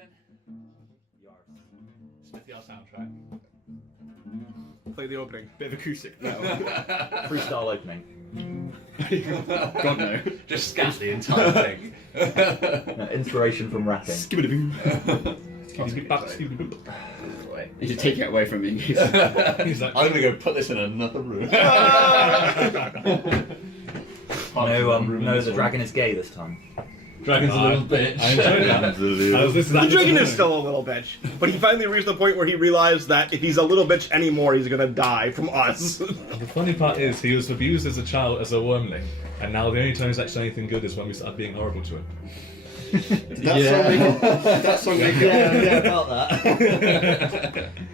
open. Smithy our soundtrack. Play the opening. Bit of acoustic now. Freestyle opening. God no. Just scat the entire thing. Inspiration from rapping. Skibidi-boo. Wait. You should take it away from me. He's like, I'm gonna go put this in another room. No, the dragon is gay this time. Dragon's a little bitch. I enjoyed that. The dragon is still a little bitch, but he finally reached the point where he realized that if he's a little bitch anymore, he's gonna die from us. The funny part is, he was abused as a child as a wormling, and now the only time he's actually anything good is when we start being horrible to him. Did that song make it? Yeah, about that.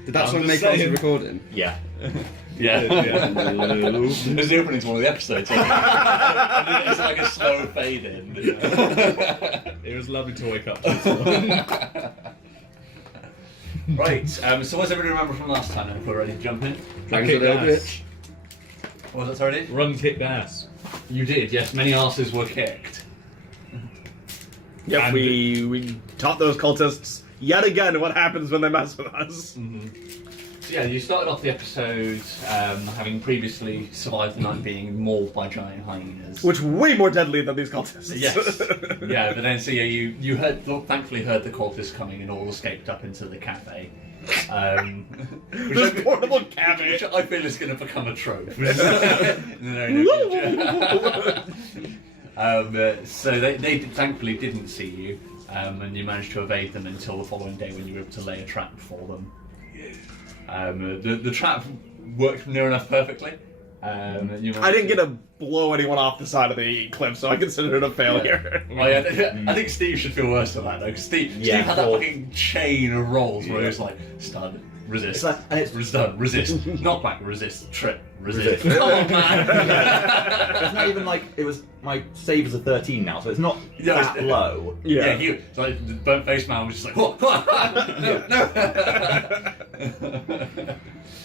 Did that song make it onto recording? Yeah. Yeah. It's the opening to one of the episodes. It's like a slow fade in. It was lovely to wake up to this one. Right, so what's everybody remember from last time if we're ready to jump in? Dragon's a Kick little ass. bitch. What was that, sorry? Run, kicked ass. You did, yes, many asses were kicked. Yep, And- we taught those cultists yet again what happens when they mess with us. So yeah, you started off the episode having previously survived the night being mauled by giant hyenas. Which way more deadly than these cultists. Yes. Yeah, but then so yeah, you thankfully heard the cultists coming and all escaped up into the cafe. This portable cafe. Which I feel is going to become a trope. So they thankfully didn't see you, and you managed to evade them until the following day when you were able to lay a trap for them. The trap worked near enough perfectly. I didn't get to blow anyone off the side of the cliff, so I consider it a failure. I think Steve should feel worse than that, though, because Steve had that fucking chain of rolls where he was like, stun, resist, stun, resist, knock back, resist, trip, resist. Come on, man! It's not even like, it was, my save is a 13 now, so it's not that low. Yeah, so like, the burnt face man was just like, what? No!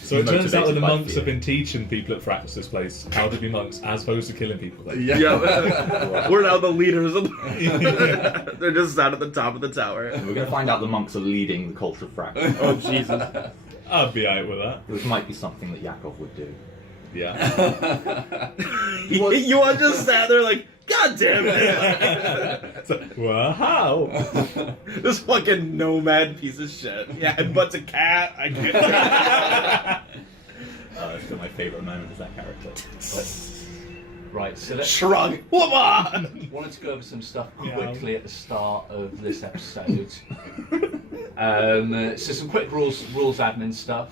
So it turns out that the Motivated by monks fear. have been teaching people at Fractus's place how to be monks as opposed to killing people. Yeah, we're now the leaders of the... They're just sat at the top of the tower. We're going to find out the monks are leading the culture of fractals. Oh, Jesus. I'd be out with that. Which might be something that Yakov would do. Yeah. You want to just sat there like, God damn it! Well, how? This fucking nomad piece of shit. Yeah, headbutts a cat. I can't. That's still my favourite moment is that character. Right, so let's... Shrug. Woman! Wanted to go over some stuff quickly at the start of this episode. So some quick rules admin stuff.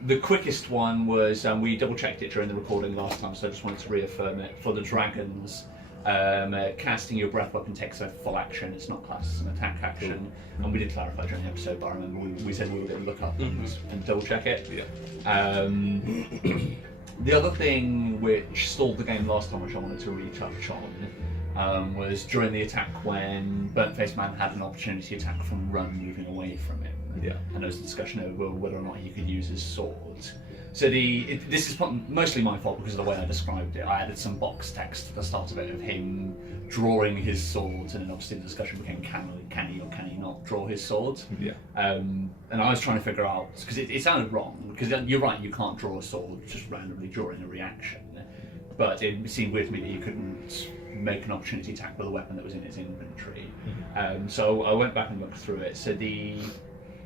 The quickest one was, we double checked it during the recording last time, so I just wanted to reaffirm it. For the dragons, casting your breath weapon takes a full action, it's not classed as an attack action. And we did clarify during the episode, but I remember we said we were going to look up and double check it. Yeah. The other thing which stalled the game last time, which I wanted to retouch on, was during the attack when Burnt-Faced Man had an opportunity attack from Run moving away from him. Yeah. And there was a discussion over whether or not he could use his sword. So this is mostly my fault because of the way I described it. I added some box text at the start of it of him drawing his swords, and then obviously the discussion became can he or can he not draw his sword? Yeah. And I was trying to figure out, because it sounded wrong, because you're right, you can't draw a sword just randomly during a reaction. But it seemed weird to me that you couldn't make an opportunity attack with a weapon that was in his inventory. So I went back and looked through it. So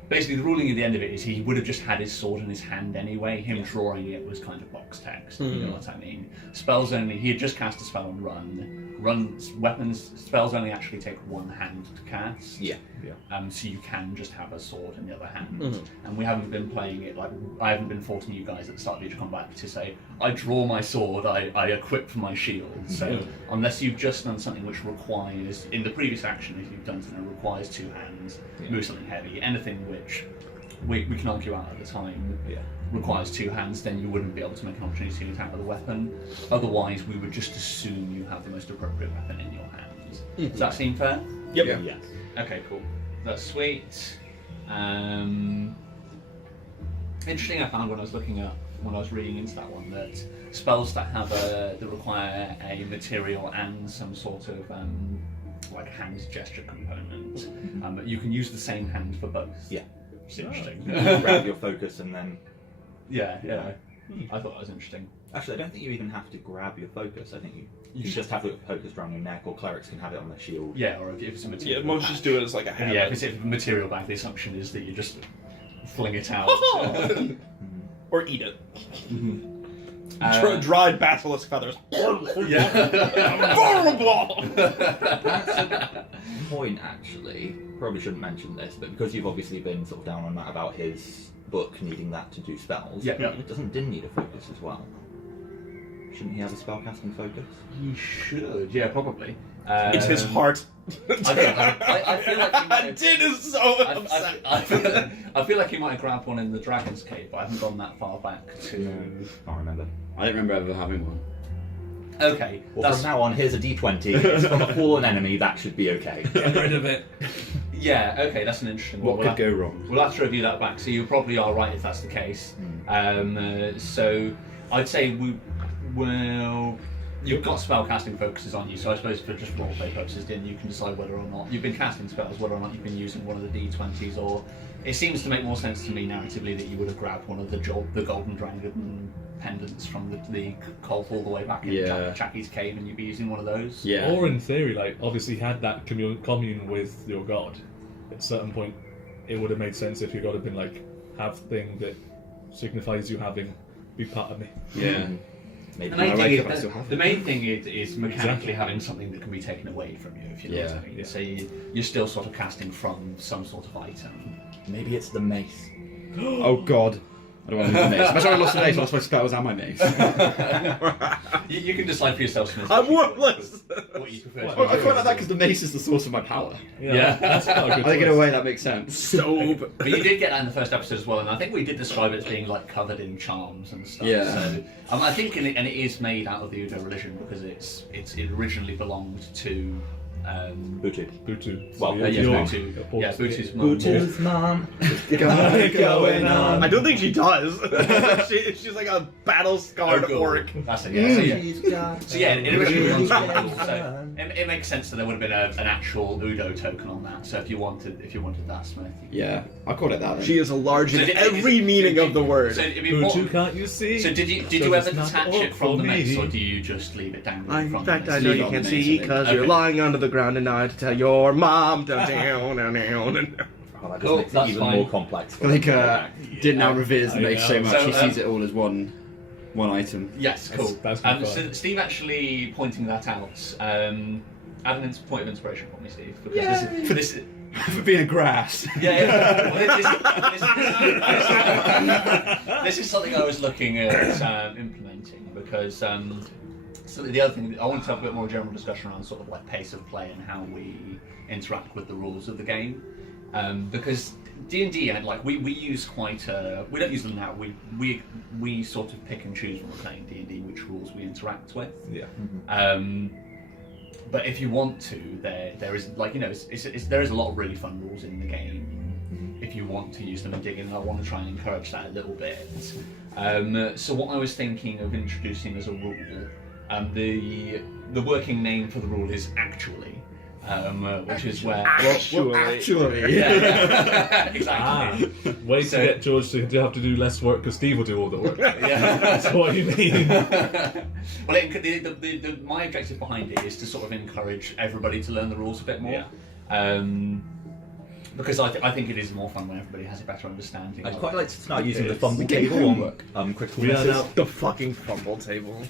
basically the ruling at the end of it is he would have just had his sword in his hand anyway. Him drawing it was kind of box text, you know what I mean. Spells only, he had just cast a spell on Run. Spells only actually take one hand to cast. Yeah. So you can just have a sword in the other hand. And we haven't been playing it, like, I haven't been forcing you guys at the start of each combat to say, I draw my sword, I equip my shield. So unless you've just done something which requires, in the previous action, if you've done something that requires two hands, move something heavy, anything which we can argue out at the time requires two hands, then you wouldn't be able to make an opportunity attack with a weapon. Otherwise, we would just assume you have the most appropriate weapon in your hands. Does that seem fair? Yep. Yeah. Yes. Okay, cool. That's sweet. Interesting, I found when I was reading into that one, that spells that have that require a material and some sort of like hand gesture component. But you can use the same hand for both. Yeah. It's interesting. Grab your focus and then. Yeah. I thought that was interesting. Actually, I don't think you even have to grab your focus. I think you just have it focused around your neck, or clerics can have it on their shield. Yeah, or if it's a material. Yeah, most bag. just do it as like a hand. Yeah, if it's a material bag, the assumption is that you just fling it out. Or eat it. Dried basilisk feathers. Yeah. Horrible! That's a point, actually. Probably shouldn't mention this, but because you've obviously been sort of down on Matt about his book needing that to do spells, Yeah. doesn't Din need a focus as well? Shouldn't he have a spellcasting focus? He should, yeah, probably. It's his heart. I feel like he might have, Din is so upset. I feel like he might have grabbed one in the Dragon's Cave, but I haven't gone that far back to. Can't remember. I don't remember ever having one. Okay, Well, from now on, here's a d20. It's from a fallen enemy. That should be okay. Get rid of it. yeah, okay, that's an interesting What one. could go wrong? We'll have to review that back. So you probably are right if that's the case. So I'd say you've got spellcasting focuses on you, so I suppose for just roleplay purposes, then you can decide whether or not you've been casting spells, whether or not you've been using one of the d20s, or it seems to make more sense to me narratively that you would have grabbed one of the golden dragon pendants from the Kolth all the way back in Jackie's cave, and you'd be using one of those. Yeah. Or in theory, like obviously had that commune with your god. At a certain point, it would have made sense if your god had been like, have thing that signifies you having be part of me. Yeah. Maybe. The main thing is mechanically having something that can be taken away from you, if you know what I mean. Yeah. So you're still sort of casting from some sort of item. Maybe it's the mace. Oh God. I don't want to lose the mace. Imagine I lost the mace, I lost my spells and my mace. You can decide for yourself, Smith. I'm worthless! What you prefer. Well, I quite like that because the mace is the source of my power. Yeah. That's not a good I think in a choice. way that makes sense. So. But you did get that in the first episode as well, and I think we did describe it as being like covered in charms and stuff. Yeah. So I think, and it is made out of the Udo religion because it originally belonged to. Butu. Butu. Well, So yeah, your- Butu. your Yeah, port's- Butu's mum. Butu's mom. Going on. I don't think she does. She's like a battle-scarred orc. That's it. Yeah. So yeah, it originally belonged to Udo, so it makes sense that there would have been an actual Udo token on that. So if you wanted that, Smith. Yeah, I'll call it that then. She is a large in So did- every meaning of the word. So it'd be Butu, important. can't you see? So did you So ever it's not detach orc it from the for mace, me. or do you just leave it dangling from In fact, the I mace? know Leave you on can't the see mace, I think. because Okay. you're lying under the ground and I had to tell your mom to down. Oh, that just Cool, makes it that's even fine. more complex. I think Din now reveres the I mace know. so much, So, he sees it all as one item. Yes, cool. That's good So fun. Steve actually pointing that out. Add an point of inspiration for me, Steve. Because this is For being a grass. Yeah. Well, this is something I was looking at implementing because so the other thing I want to have a bit more general discussion around sort of like pace of play and how we interact with the rules of the game because D&D and like we use quite we don't use them now. We sort of pick and choose when we're playing D&D which rules we interact with. Yeah. But if you want to, there is like there is a lot of really fun rules in the game. If you want to use them and dig in, I want to try and encourage that a little bit. So what I was thinking of introducing as a rule, the working name for the rule is actually, which is where Actually. yeah, exactly. Way So- to get George to have to do less work because Steve will do all the work. Yeah. That's what you mean. Well, my objective behind it is to sort of encourage everybody to learn the rules a bit more. Yeah. Because I think it is more fun when everybody has a better understanding. I'd of- quite like to start using the It's fumble getting table homework. on critical We are misses. now. The fucking fumble table.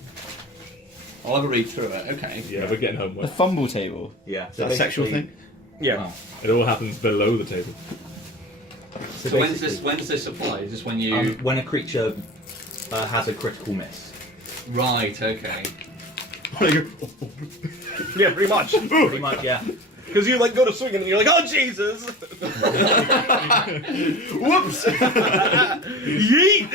I'll have a read through it. Okay. Yeah, we're getting The homework. fumble table. Yeah. Is that a sexual basically- thing? Yeah. It all happens below the table. So when's this apply? Is this when you? when a creature has a critical miss. Right. Okay. Yeah, pretty much. Pretty much, yeah. Because you like go to swing and you're like, oh Jesus! Whoops! Yeet!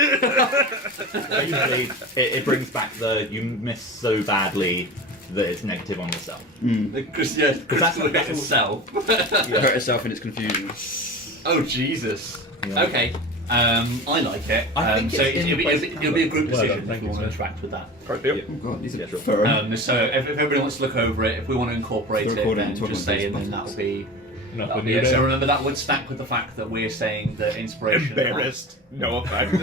Basically, it brings back the you miss so badly that it's negative on yourself. Because that's the bit itself. Hurt itself in its confusion. Oh Jesus. Yeah. Okay. I like it. I think so it's in place it'll be a group Well done, decision if thank we you, want to sir. interact with that. Right there. Oh god, these are sure. firm. So if everybody wants to look over it, if we want to incorporate Still it, recording, then talking just about say, these and then buttons. that'll be it. So remember that would stack with the fact that we're saying that inspiration. Embarrassed. No effect.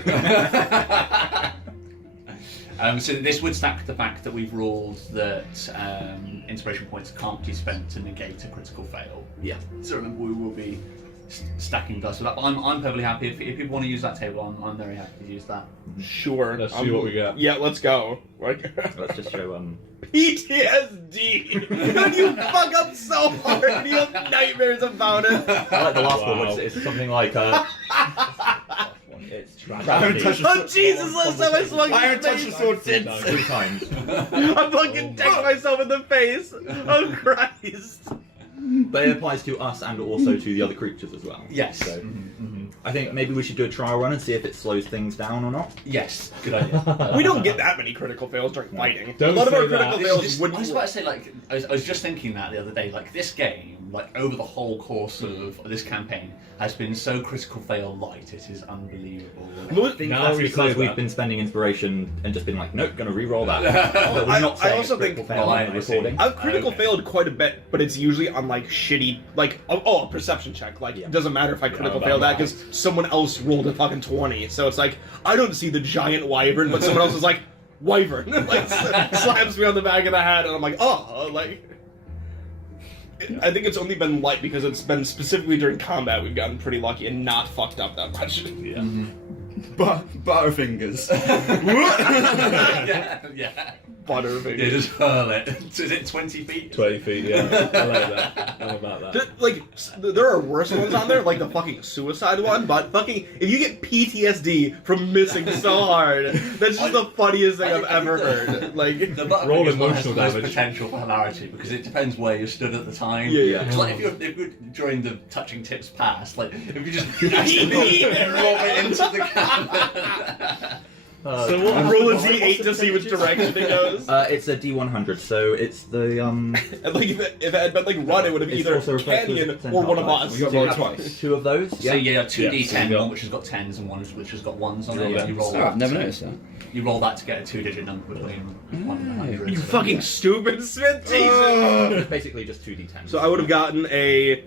So this would stack with the fact that we've ruled that inspiration points can't be spent to negate a critical fail. Yeah. So remember, we will be stacking dice with that. But I'm perfectly happy if people want to use that table. I'm very happy to use that. Sure. Let's see what we got. Yeah, let's go. Like, Let's just show PTSD. When you fuck up so hard, you have nightmares about it. I like the last one, Wow. which is something like it's haven't tragedy. touched the Oh Jesus! Last time I swung I haven't his touched the face, sword since. 3 times. I fucking decked myself in the face. Oh Christ! But it applies to us and also to the other creatures as well. Yes. So I think maybe we should do a trial run and see if it slows things down or not. Yes. Good idea. We don't get that many critical fails during fighting. Don't a lot of our say that. critical This- fails this- wouldn't. I was about to say, like, I was just thinking that the other day. Like, this game, like, over the whole course of this campaign, has been so critical fail light. It is unbelievable. Most- I think Now that's we because say we've that. been spending inspiration and just been like, nope, gonna re-roll that. But we're I- not I saying also it's critical think- fail Well, on the I see. recording. I've critical Okay. failed quite a bit, but it's usually on like shitty, like a perception check. Like Yeah. it doesn't matter if I critical about fail that that. because someone else rolled a fucking 20. So it's like I don't see the giant wyvern, but someone else is like wyvern, like slaps me on the back of the head, and I'm like, oh, like. I think it's only been light because it's been specifically during combat we've gotten pretty lucky and not fucked up that much. Yeah. Butterfingers. yeah. Butterfinger. Yeah, just hurl it. Is it 20 feet? 20 feet, yeah. I like that. I'm about that. Like, there are worse ones on there, like the fucking suicide one, but fucking, if you get PTSD from missing so hard, that's just the funniest thing I've ever heard. Like, The Roll Butterfingers one has the emotional most damage. potential for hilarity because it depends where you stood at the time. Yeah. It's like if you're during the touching tips past, like if you just accidentally roll it into the camera. So what? roll a D8 to see which direction it goes. It's a D100, so it's the And like, if it had been like run, it would have It's either also referred to as Canyon percentile or one of dice. us. You got rolled twice. 2 of those. So yeah, two Yeah, D10, so you got- one which has got 10s and one which has got 1s on Roll it. that. You roll Oh, that. I've never noticed that. You roll that to get a 2-digit number between 1 and 100. You so fucking yeah. stupid Smith. Jesus. It's basically just 2D10. So I would have gotten a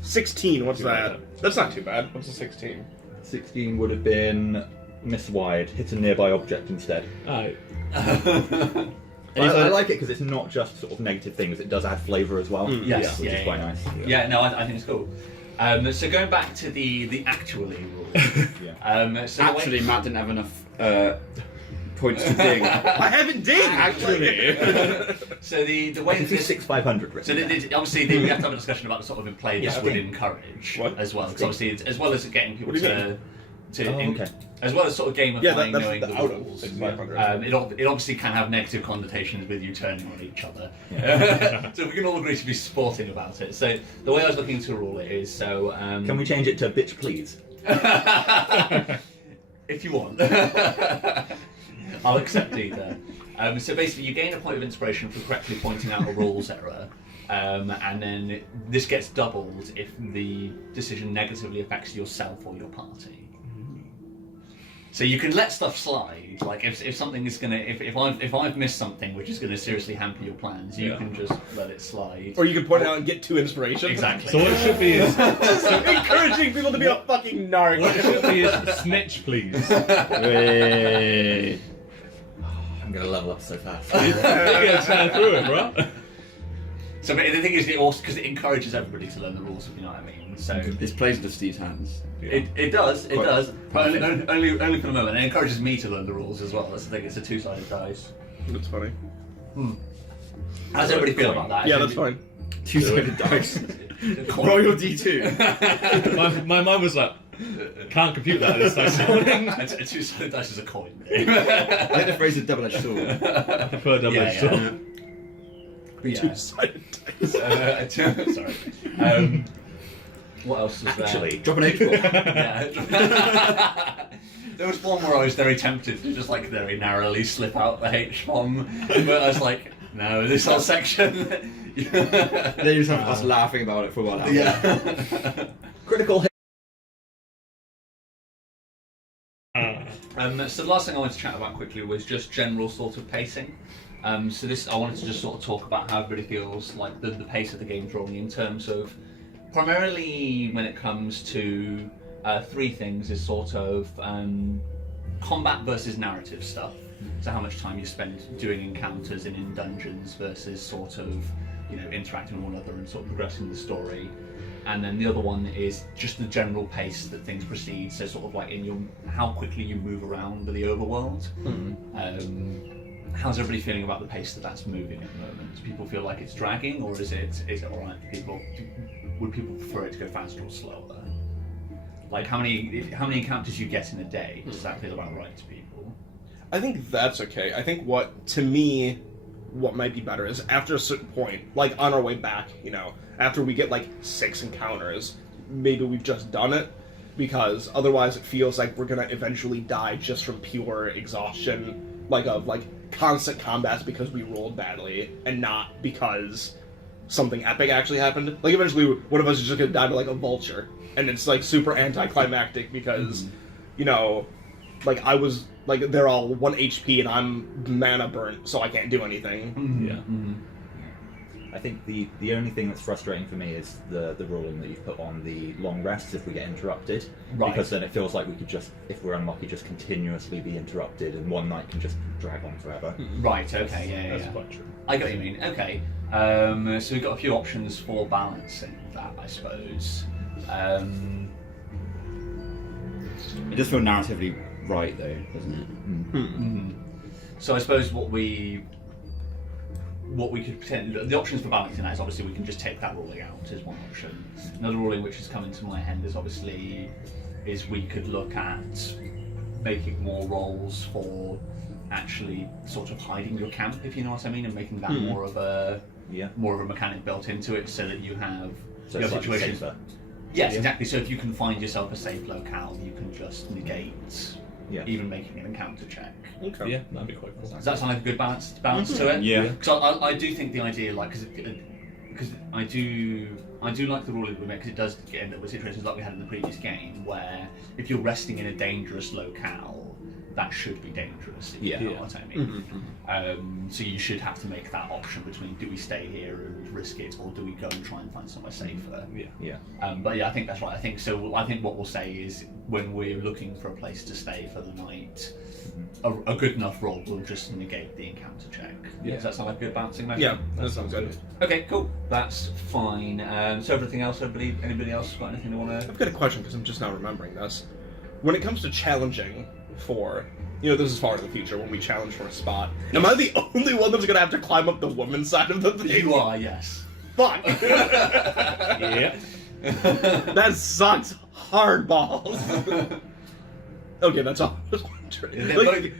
16. What's that? That's not too bad. What's a 16? 16 would have been miss wide, hit a nearby object instead. Alright. I like it because it's not just sort of negative things; it does add flavour as well. Yes, which yeah, is quite yeah. nice. Yeah, no, I think it's cool. So going back to the actually rule. So the way- Actually, Matt didn't have enough points to dig. I haven't dinged. Actually. so the I way can that see this 6,500 so written. there. obviously we have to have a discussion about the sort of play this Yeah, would okay. encourage What? as well. Because obviously, as well as getting people What do you to Oh, okay. as well as sort of gamifying Yeah, that's knowing the the out of rules. 6,500. It obviously can have negative connotations with you turning on each other. So we can all agree to be sporting about it. So the way I was looking to rule it is so. Can we change it to bitch, please? If you want. I'll accept either. So basically, you gain a point of inspiration for correctly pointing out a rules error, and then this gets doubled if the decision negatively affects yourself or your party. So you can let stuff slide. Like if something is gonna, if I've missed something which is gonna seriously hamper your plans, you Yeah. can just let it slide. Or you can point it out and get 2 inspiration. Exactly. So what it should be is Encouraging people to be a fucking narc. what it should be is snitch, please. Wait. I'm gonna level up so fast. Yeah, stand through it, bro. So but the thing is, it also because it encourages everybody to learn the rules. If you know what I mean. So This plays into Steve's hands. it does, Quite- does. But only for the moment. It encourages me to learn the rules as well. That's the thing. It's a 2-sided dice. That's funny. How does everybody feel about that? Yeah, that's fine. 2-sided dice. Coin. Roll your D2. My mum was like, can't compute that. It's like something. A 2-sided dice is a coin. I like the phrase a double-edged sword. I prefer double-edged Yeah, sword. But yeah. 2-sided dice. Sorry. What else is Actually, Drop an H4. there? Yeah. There was one where I was very tempted to just like very narrowly slip out the H bomb, but I was like, no, this whole section. Then you just have us laughing about it for a while. Yeah. critical hit. So the last thing I wanted to chat about quickly was just general sort of pacing. So this, I wanted to just sort of talk about how everybody feels like the pace of the game's rolling in terms of, primarily when it comes to three things is sort of combat versus narrative stuff. So how much time you spend doing encounters and in dungeons versus sort of, interacting with one another and sort of progressing the story. And then the other one is just the general pace that things proceed. So sort of like how quickly you move around the overworld. How's everybody feeling about the pace that's moving at the moment? Do people feel like it's dragging, or is it alright for people? Would people prefer it to go faster or slower? Like how many encounters you get in a day, does that feel about right to people? I think that's okay. I think what might be better is after a certain point, like on our way back, after we get like 6 encounters, maybe we've just done it, because otherwise it feels like we're gonna eventually die just from pure exhaustion, of constant combats because we rolled badly, and not because something epic actually happened. Like eventually one of us is just gonna die to like a vulture, and it's like super anticlimactic because, I was like they're all 1 HP and I'm mana burnt, so I can't do anything. Yeah. I think the only thing that's frustrating for me is the ruling that you've put on the long rests if we get interrupted. Right. Because then it feels like we could just, if we're unlucky, just continuously be interrupted, and one night can just drag on forever. Right, okay, That's quite true. I get what you mean, okay. So we've got a few options for balancing that, I suppose. It does feel narratively right, though, doesn't it? So I suppose what we could pretend, the options for balancing that is obviously we can just take that ruling out as one option. Another ruling which has come into my head is we could look at making more roles for actually sort of hiding your camp, if you know what I mean, and making that more of a mechanic built into it, so that you have situations. Yes, exactly. So if you can find yourself a safe locale, you can just negate even making an encounter check. Okay. Yeah, that'd be quite cool. Does that sound like a good balance to it? Yeah. Because I do think the idea, because I do like the rule that we make, because it does get end up with situations like we had in the previous game, where if you're resting in a dangerous locale, that should be dangerous, if you know what I mean. So you should have to make that option between, do we stay here and risk it, or do we go and try and find somewhere safer? But I think that's right. I think what we'll say is, when we're looking for a place to stay for the night, a good enough roll will just negate the encounter check. Does that sound like a good balancing measure? Yeah, that sounds good. Okay, cool. That's fine. So everything else, anybody else got anything they want to... I've got a question, because I'm just now remembering this. When it comes to challenging for, this is far in the future, when we challenge for a spot, am I the only one that's going to have to climb up the woman's side of the thing? You are, yes. Fuck! Yeah. That sucks hard balls. Okay, that's all I was wondering.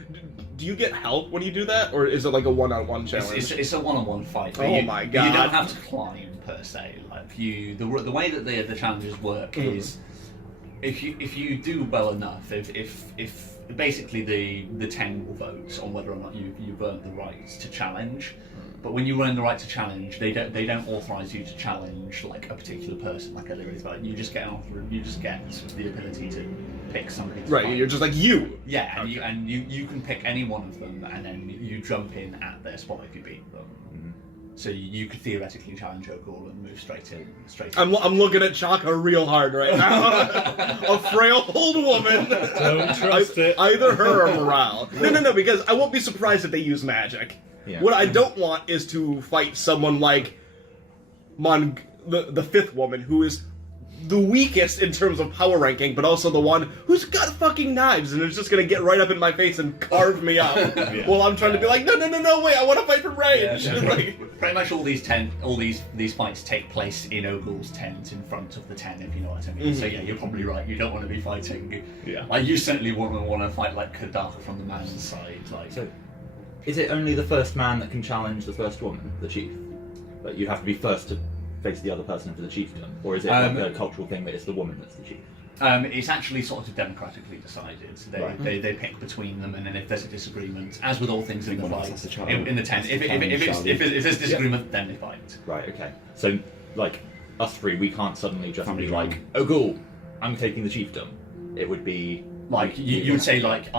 Do you get help when you do that, or is it like a one-on-one challenge? It's a one-on-one fight. Oh my god! You don't have to climb per se. Like the way that the challenges work is, if you do well enough, if basically the 10 will vote on whether or not you've earned the right to challenge. But when you earn the right to challenge, they don't authorize you to challenge like a particular person, like a lyrics about. You just get the ability to pick somebody. To fight. You're just like you. Yeah, and you can pick any one of them, and then you jump in at their spot if you beat them. So you could theoretically challenge Ogul and move straight in. I'm looking at Chaka real hard right now. A frail old woman. Don't trust it. Either her or morale. No, because I won't be surprised if they use magic. Yeah. What I don't want is to fight someone like the fifth woman, who is the weakest in terms of power ranking, but also the one who's got fucking knives and is just gonna get right up in my face and carve me up. While I'm trying to be like, no, wait, I want to fight for rage. Pretty much all these fights take place in Ogul's tent in front of the 10, if you know what I mean. So yeah, you're probably right. You don't want to be fighting. Yeah. Like you certainly wouldn't want to fight like Kadaka from the man's side. Like. So, is it only the first man that can challenge the first woman, the chief? But you have to be first to face the other person for the chiefdom, or is it like a cultural thing that it's the woman that's the chief? It's actually sort of democratically decided. They pick between them, and then if there's a disagreement, as with all things in the fight, in the tent, if there's disagreement, then they fight. Right. Okay. So, like us three, we can't suddenly just be like, Ogul, I'm taking the chiefdom. It would be Like you would say like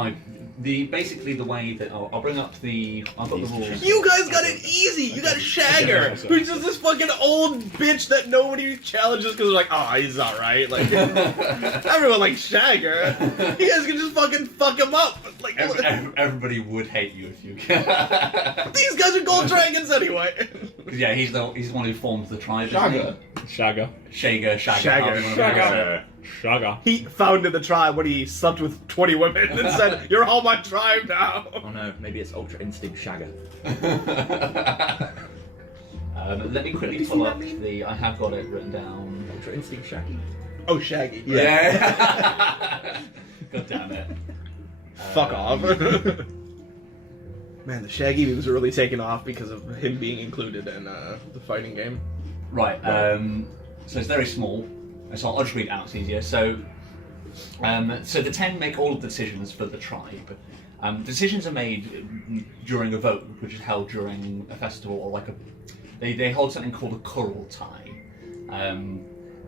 basically the way that I'll bring up I've got the rules. You guys got it easy. You got Shagger, who's just this fucking old bitch that nobody challenges because they're like, oh, he's all right. Like everyone likes Shagger. You guys can just fucking fuck him up. Like everybody would hate you if you. These guys are gold dragons anyway. Yeah, he's the one who formed the tribe. Shagger. Shagger. Shagger. Shagger. He founded the tribe when he slept with 20 women and said, "You're all my tribe now." Oh no, maybe it's Ultra Instinct Shagger. Let me quickly pull up I have got it written down. Ultra Instinct Shaggy. Oh, Shaggy. Yeah. God damn it. Fuck off. Man, the Shaggy memes are really taking off because of him being included in the fighting game. Right. So it's very small. So I'll just read it out, it's easier. So the 10 make all of the decisions for the tribe. Decisions are made during a vote, which is held during a festival or like they hold something called a Kurultai.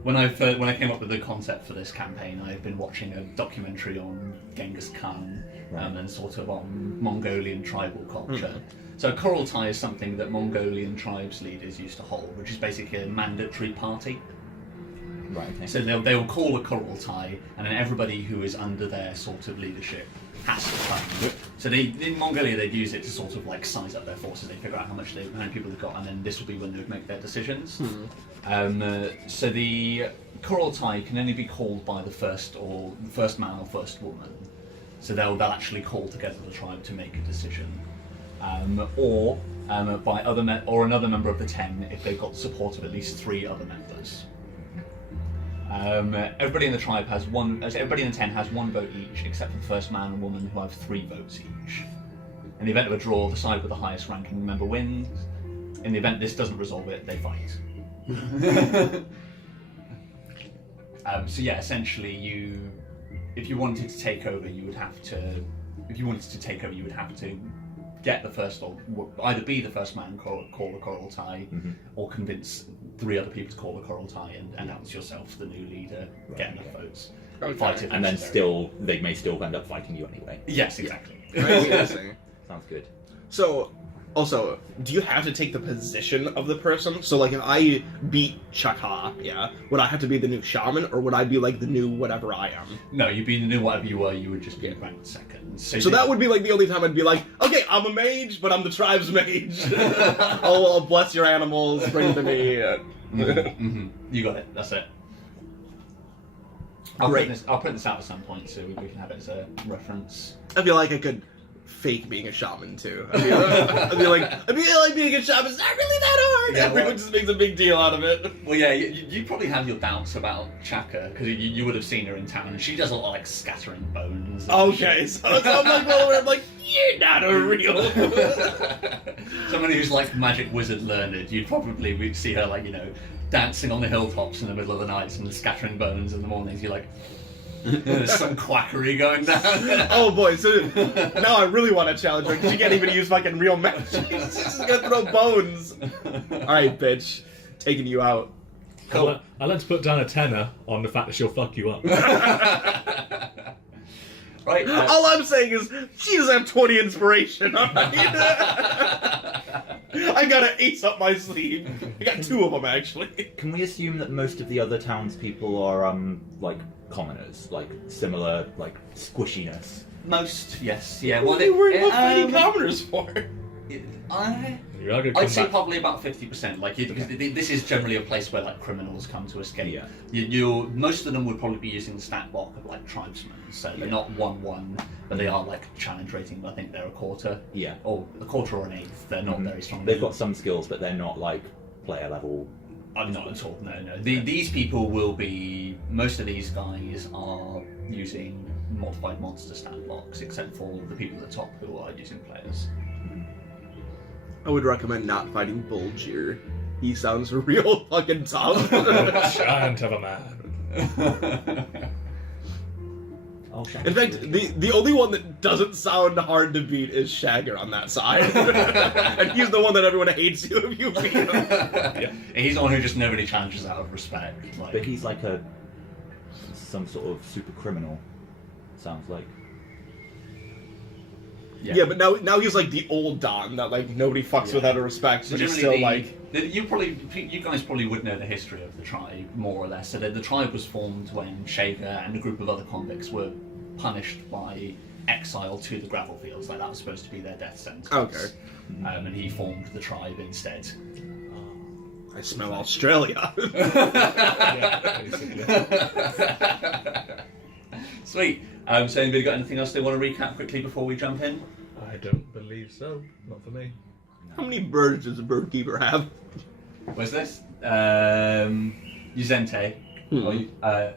When I came up with the concept for this campaign, I've been watching a documentary on Genghis Khan and sort of on Mongolian tribal culture. So a Kurultai is something that Mongolian tribes leaders used to hold, which is basically a mandatory party. Right. Okay. So they will call a Kurultai, and then everybody who is under their sort of leadership has to come. So in Mongolia they'd use it to sort of like size up their forces. They figure out how many people they've got, and then this will be when they would make their decisions. So the Kurultai can only be called by the first man or first woman. So they'll actually call together the tribe to make a decision, or by another member of the 10 if they've got the support of at least 3 other members. Everybody in the tribe has everybody in the 10 has 1 vote each, except for the first man and woman who have 3 votes each. In the event of a draw, the side with the highest ranking member wins. In the event this doesn't resolve it, they fight. So yeah, essentially, if you wanted to take over, you would have to. If you wanted to take over, you would have to get the first, or either be the first man, call the Kurultai, or convince 3 other people to call the Kurultai and announce yourself the new leader, get enough votes, fight it, and then they may still end up fighting you anyway. Yes, exactly. Interesting. Sounds good. So, also, do you have to take the position of the person? So, like, if I beat Chaka, would I have to be the new shaman, or would I be like the new whatever I am? No, you'd be the new whatever you were. You would just be ranked second. So that would be like the only time I'd be like, okay, I'm a mage, but I'm the tribe's mage. I'll bless your animals, bring them to me. You got it. That's it. I'll print this out at some point so we can have it as a reference. I feel like I could fake being a shaman too. I feel like being a shaman is not really that hard. Yeah, Everyone just makes a big deal out of it. Well, yeah, you probably have your doubts about Chaka because you would have seen her in town, and she does a lot of like scattering bones. Okay, so I'm like, well, I'm like, you're not a real. Somebody who's like magic wizard learned, you'd probably see her like dancing on the hilltops in the middle of the night and scattering bones in the mornings. You're like. There's some quackery going down. Oh boy, so now I really want to challenge her because she can't even use fucking real magic. She's just gonna throw bones. Alright, bitch. Taking you out. Cool. I'll have to put down a tenner on the fact that she'll fuck you up. Right. All I'm saying is, she doesn't have 20 inspiration. Alright? I got an ace up my sleeve. I got 2 of them actually. Can we assume that most of the other townspeople are like commoners, like similar, like squishiness? Most, yes, yeah. What are you worried about fighting commoners for? I'd say probably about 50%. Like, because this is generally a place where like criminals come to escape. Yeah. Most of them would probably be using the stat block of like tribesmen, so they're not 1/1, but they are like challenge rating. I think they're a quarter. Yeah. Or a quarter or an eighth. They're not very strong. They've got some skills, but they're not like player level. Not at all. No. These people will be. Most of these guys are using modified monster stat blocks, except for the people at the top who are using players. I would recommend not fighting Bulgir. He sounds real fucking tough. Giant of a man. In fact, the only one that doesn't sound hard to beat is Shagger on that side. And he's the one that everyone hates you if you beat him. Yeah. He's the one who just nobody challenges out of respect. But he's like some sort of super criminal. sounds like. Yeah, but now he's like the old Don that like nobody fucks with out of respect, but he's still like. You guys probably would know the history of the tribe more or less. So the tribe was formed when Shager and a group of other convicts were punished by exile to the gravel fields. Like that was supposed to be their death sentence. Okay. And he formed the tribe instead. I smell Australia. Yeah, basically. Sweet. So anybody got anything else they want to recap quickly before we jump in? I don't believe so. Not for me. How many birds does a bird keeper have? Where's this? Yuzente. Or,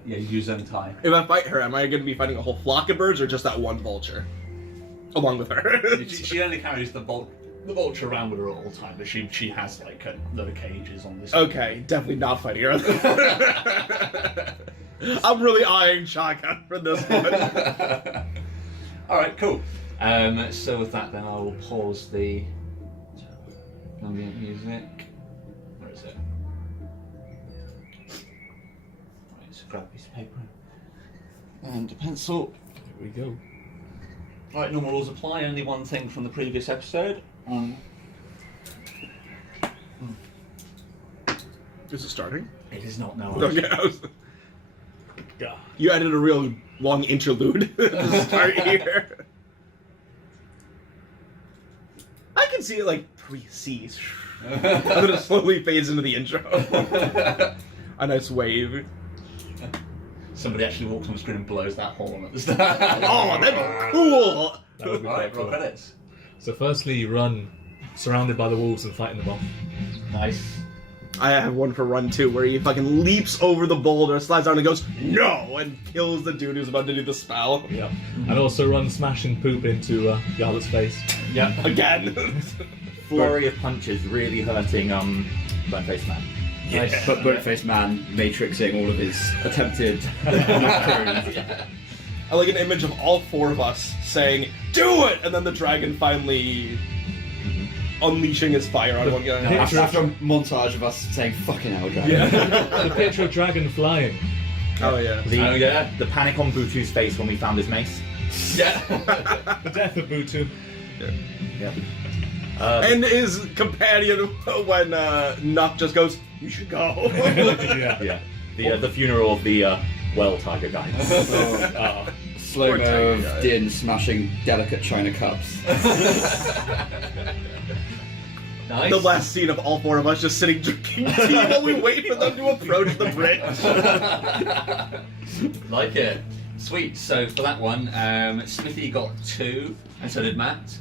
Yuzentai. If I fight her, am I going to be fighting a whole flock of birds or just that one vulture? Along with her. She only carries the vulture around with her all the time, but she has like a lot of cages on this. Okay, definitely not fighting her. I'm really eyeing shotgun for this one. Alright, cool. So with that then I will pause the ambient music. Where is it? Right, so grab a piece of paper and a pencil. Here we go. Right, normal rules apply, only one thing from the previous episode. Is it starting? It is not now. Okay, Yeah. you added a real long interlude to start here. I can see it like 3 C's. And then it slowly fades into the intro. A nice wave. Somebody actually walks on the screen and blows that horn at the start. Oh, that'd be cool! That would be Alright, quite roll cool. credits. So firstly, you run, surrounded by the wolves and fighting them off. Nice. I have one for run 2 where he fucking leaps over the boulder, slides down and goes, no! And kills the dude who's about to do the spell. Yeah. And also run smashing poop into Yarlet's face. Yep. Again. Flurry of punches really hurting Burnt-Faced Man. Nice. But Burnt-Faced Man matrixing all of his attempted knockdowns. I like an image of all 4 of us saying, do it! And then the dragon finally unleashing his fire on one guy. After a montage of us saying fucking hell, dragon. Yeah. The picture of dragon flying. Oh yeah. The panic on Butu's face when we found his mace. Yeah. The death of Butu. Yeah. And his companion when Nuck just goes, you should go. Yeah. Yeah. The funeral of the well tiger guy. Slow-mo Poor tiny of guy. Din smashing delicate china cups. Nice. The last scene of all 4 of us just sitting drinking tea while we wait for them to approach the bridge. Like it. Sweet. So for that one, Smithy got 2, and so did Matt.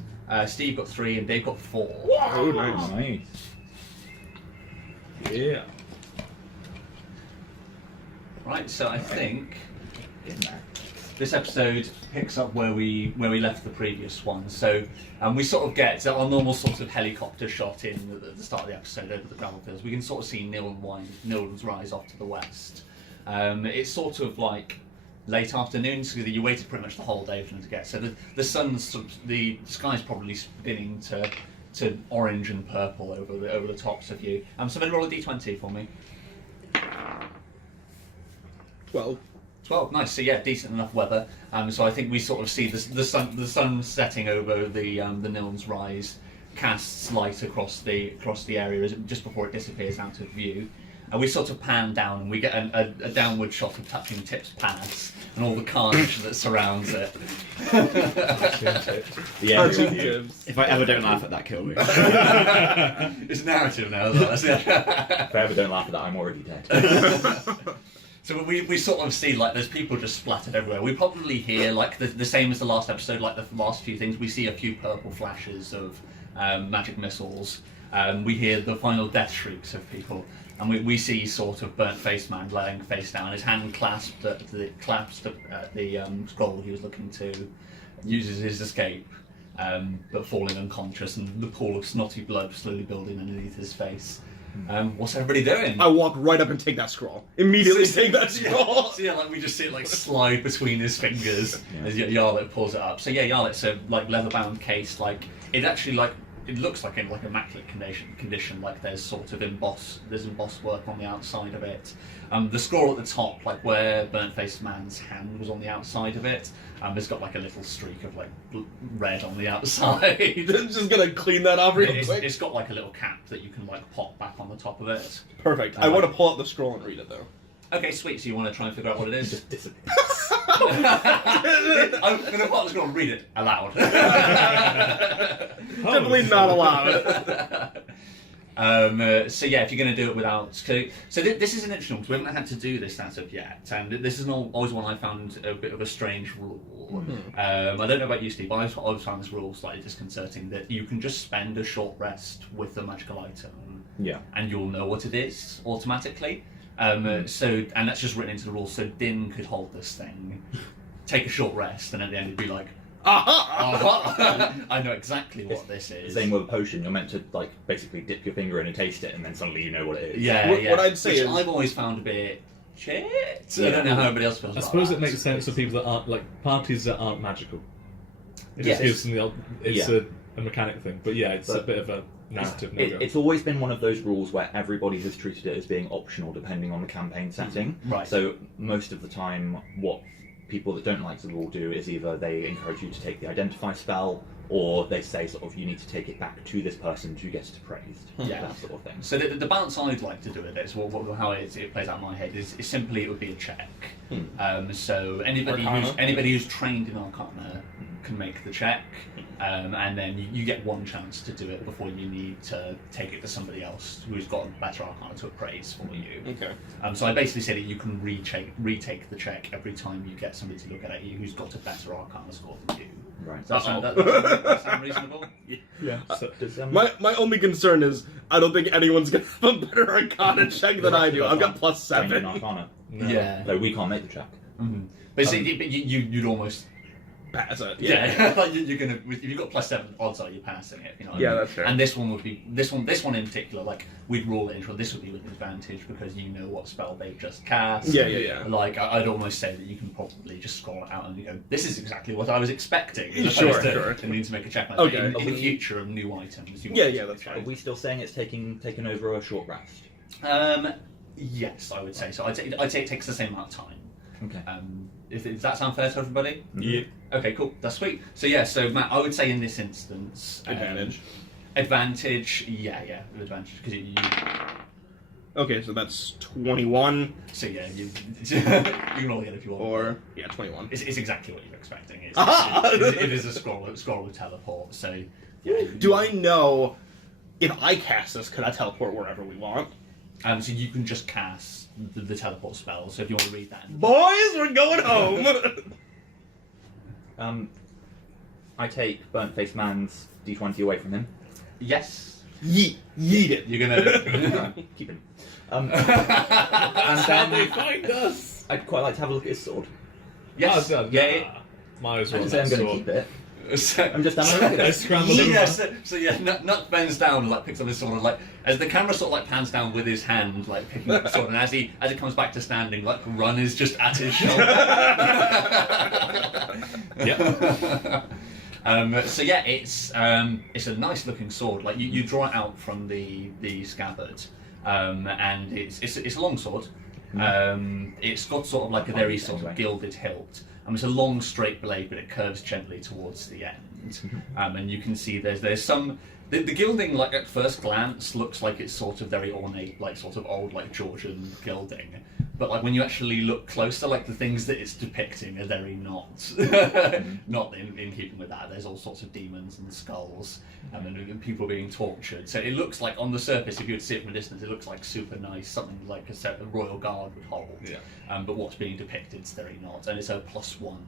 Steve got 3, and Dave got 4. Oh, nice. Nice. Yeah. Right. So I think this episode picks up where we left the previous one. So we sort of get our normal sort of helicopter shot in at the start of the episode over the gravel fields. We can sort of see Nilden's Rise off to the west. It's sort of like late afternoon, so you waited pretty much the whole day for them to get. So the sun's the sky's probably spinning to orange and purple over the tops of you. So then roll a d20 for me. 12. 12, nice. So yeah, decent enough weather. So I think we sort of see the sun setting over the Nilden's Rise, casts light across the area just before it disappears out of view. And we sort of pan down and we get a downward shot of touching Tip's pants and all the carnage that surrounds it. Yeah. If I ever don't laugh at that, kill me. It's narrative now, isn't it? If I ever don't laugh at that, I'm already dead. So we sort of see like there's people just splattered everywhere. We probably hear like the same as the last episode, like the last few things. We see a few purple flashes of magic missiles. We hear the final death shrieks of people, and we see sort of Burnt-Faced Man laying face down, his hand clasped at the scroll he was looking to. Uses his escape, but falling unconscious, and the pool of snotty blood slowly building underneath his face. What's everybody doing? I walk right up and take that scroll. Immediately take that scroll. So yeah, like we just see it like slide between his fingers as Yarlet pulls it up. So yeah, Yarlet's a like leather-bound case. Like it actually like it looks like in like immaculate condition. Like there's sort of embossed work on the outside of it. The scroll at the top, like where Burnt-Faced Man's hand was on the outside of it, has got like a little streak of like red on the outside. Just gonna clean that off real quick. It's got like a little cap that you can like pop back on the top of it. Perfect. I want to pull out the scroll and read it though. Okay, sweet. So you want to try and figure out what it is? Just disappears. I'm going to pop the scroll and read it aloud. Definitely not allowed. So yeah, if you're going to do it without... So this is an interesting one, because we haven't had to do this as of yet, and this is always one I found a bit of a strange rule. I don't know about you, Steve, but I always found this rule slightly disconcerting, that you can just spend a short rest with a magical item, and you'll know what it is automatically. And that's just written into the rules, so Din could hold this thing, take a short rest, and at the end he'd be like, I know exactly what this is. Same with a potion, you're meant to like basically dip your finger in and taste it, and then suddenly you know what it is. What I'd say Which is... I've always found a bit shit. I don't know how everybody else feels I about suppose that. it makes sense for people that aren't like parties that aren't magical. It Yes. just gives them it's a mechanic thing, but yeah, it's a bit of a narrative no-go. It's always been one of those rules where everybody has treated it as being optional depending on the campaign setting. Right. So most of the time, what people that don't like the rule do is either they encourage you to take the identify spell, or they say sort of you need to take it back to this person to get it appraised. That sort of thing. So the balance I'd like to do with this, how it plays out in my head, is simply it would be a check. So anybody who's trained in Arcana can make the check, and then you get one chance to do it before you need to take it to somebody else who's got a better Arcana to appraise for you. Okay. So I basically said that you can retake the check every time you get somebody to look at you who's got a better Arcana score than you. Right. Does that sound reasonable? Yeah. My only concern is I don't think anyone's gonna have a better Arcana check than I do. I've got Trained in +7. Arcana. Yeah. So we can't make the check. But see, but you'd almost... Pass it. Yeah, like you're gonna. If you've got +7, odds are you're passing it. You know what I mean? That's fair. And this one would be this one in particular. Like we'd roll it into this would be with advantage because you know what spell they've just cast. Yeah. Like I'd almost say that you can probably just scroll it out and you go, "This is exactly what I was expecting." Sure. And need to make a check. Like Okay. In the future of new items. You That's Are fine. we still saying it's taken over a short rest? Yes, I would say so. I'd say it takes the same amount of time. Okay. Does that sound fair to everybody? Yeah. Okay, cool. That's sweet. So Matt, I would say in this instance, Advantage. Advantage, yeah, advantage because you. Okay, so that's 21 So yeah, you can roll again if you want. or 21. It's exactly what you're expecting. Aha! It is a scroll of teleport. So yeah. Do I know if I cast this? Could I teleport wherever we want? So you can just cast the teleport spell. So if you want to read that. Boys, we're going home. I take Burnt-Faced Man's D20 away from him. Yes. Yeet it. You're gonna. Keep him. That's how they find us. I'd quite like to have a look at his sword. Yes. Yeah. Might as I well. didn't say I'm that going to sword. keep it. So, I'm just having a look at I it. scrambled Nut bends down and like picks up his sword and like as the camera sort of like pans down with his hand like picking up the sword and as it comes back to standing like Run is just at his shoulder. So yeah, it's a nice looking sword. Like you draw it out from the scabbard, and it's a long sword. It's got sort of like a very sort of gilded hilt. It's a long straight blade, but it curves gently towards the end. And you can see there's some the gilding, like at first glance, looks like it's sort of very ornate, like sort of old, like Georgian gilding. But like when you actually look closer, like the things that it's depicting are very not in keeping with that. There's all sorts of demons and skulls, and people being tortured. So it looks like on the surface, if you would see it from a distance, it looks like super nice, something like a royal guard would hold. Yeah. But what's being depicted is very not, and it's a +1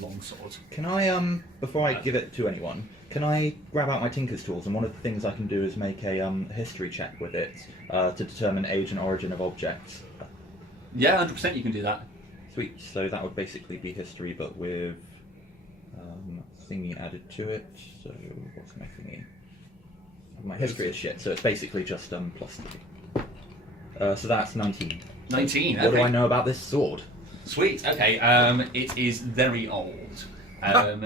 longsword. Can I, before I give it to anyone, can I grab out my Tinker's tools? And one of the things I can do is make a history check with it to determine age and origin of objects. Yeah, 100% you can do that. Sweet. So that would basically be history, but with thingy added to it. So what's my thingy? My history is shit. So it's basically just +3. So that's 19. 19. What Okay. do I know about this sword? Sweet. Okay. It is very old.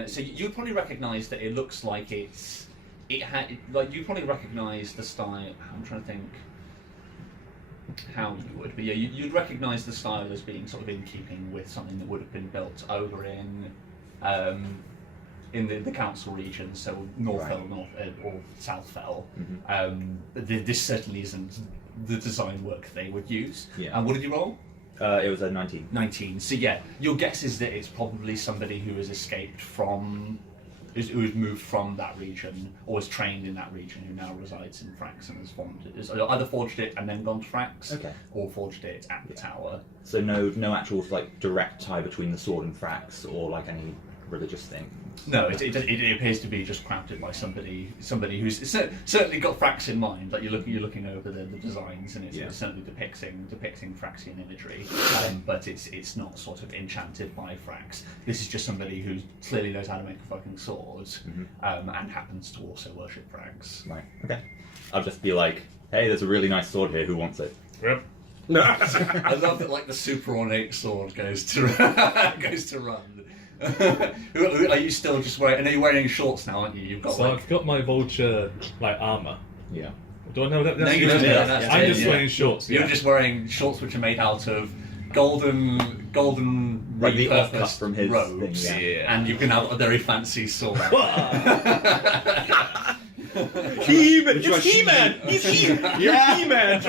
So you'd probably recognise that it looks like it's it had like you probably recognise the style. I'm trying to think how you would, but yeah, you'd recognise the style as being sort of in keeping with something that would have been built over in the council region, so Northfell, or Southfell. This certainly isn't the design work they would use. Yeah. And what did you roll? It was a 19. 19. So yeah, your guess is that it's probably somebody who has escaped from, who has moved from that region, or was trained in that region, who now resides in Frax and has either forged it and then gone to Frax, Okay. or forged it at the tower. So no actual like direct tie between the sword and Frax, or like any religious thing. No, it appears to be just crafted by somebody who's certainly got Frax in mind. Like you're looking over the designs, and it's certainly depicting Fraxian imagery, but it's not sort of enchanted by Frax. This is just somebody who clearly knows how to make a fucking sword, and happens to also worship Frax. Right. Okay. I'll just be like, hey, there's a really nice sword here. Who wants it? Yep. I love that like the super ornate sword goes to run. Are you still just wearing? I know you're wearing shorts now, aren't you? You've got. So I've got my vulture like armor. Yeah. Do I know that? No, you don't. Yeah. That's I'm it, just yeah. wearing shorts. You're Yeah. just wearing shorts which are made out of golden Like the offcut repurposed from his robes, thing, yeah. and you can have a very fancy sword. He-Man! It's He-Man! He's You're He-Man! The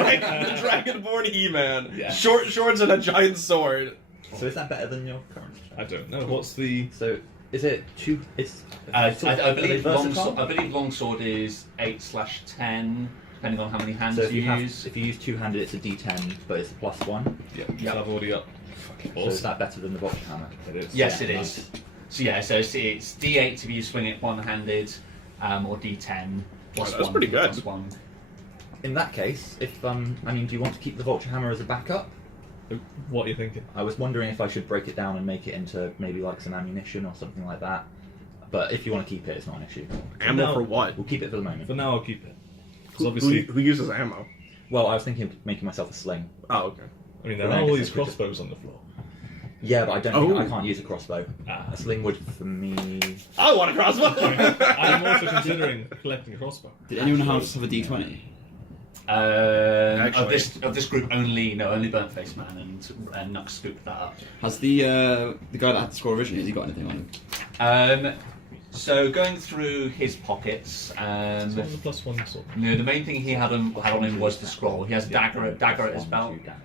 Dragonborn He-Man! Yeah. Short shorts and a giant sword. So is that better than your current? I don't know. What's the? So is it two? It's. I are they believe versatile? longsword is 8/10, depending on how many hands So if you you use. if you use two-handed, it's a D10, but it's a +1. Yeah. Yep. I've already got. Fucking So is awesome. that better than the vulture hammer? It is. Yes, Yeah, it nice. is. So yeah, so it's D8 if you swing it one-handed, or D10 plus that's one. pretty good. Plus one. In that case, if I mean, do you want to keep the vulture hammer as a backup? What are you thinking? I was wondering if I should break it down and make it into maybe like some ammunition or something like that. But if you want to keep it, it's not an issue. Ammo No. for what? We'll keep it for the moment. For now, I'll keep it. 'Cause Who, obviously, who uses ammo? Well, I was thinking of making myself a sling. Oh, okay. I mean, there Well, are I all guess these I could just- crossbows on the floor. Yeah, but I don't think Oh. I can't use a crossbow. Ah. A sling would for me. I want a crossbow! I'm also considering collecting a crossbow. Did anyone else have a D20? Actually. Of this group, only Burnt Face Man and Nux scooped that up. Has the guy that had the score originally, has he got anything on him? So going through his pockets, It's on the +1 sword. no, the main thing he had on him was the scroll. He has a dagger at his belt, 2 damage.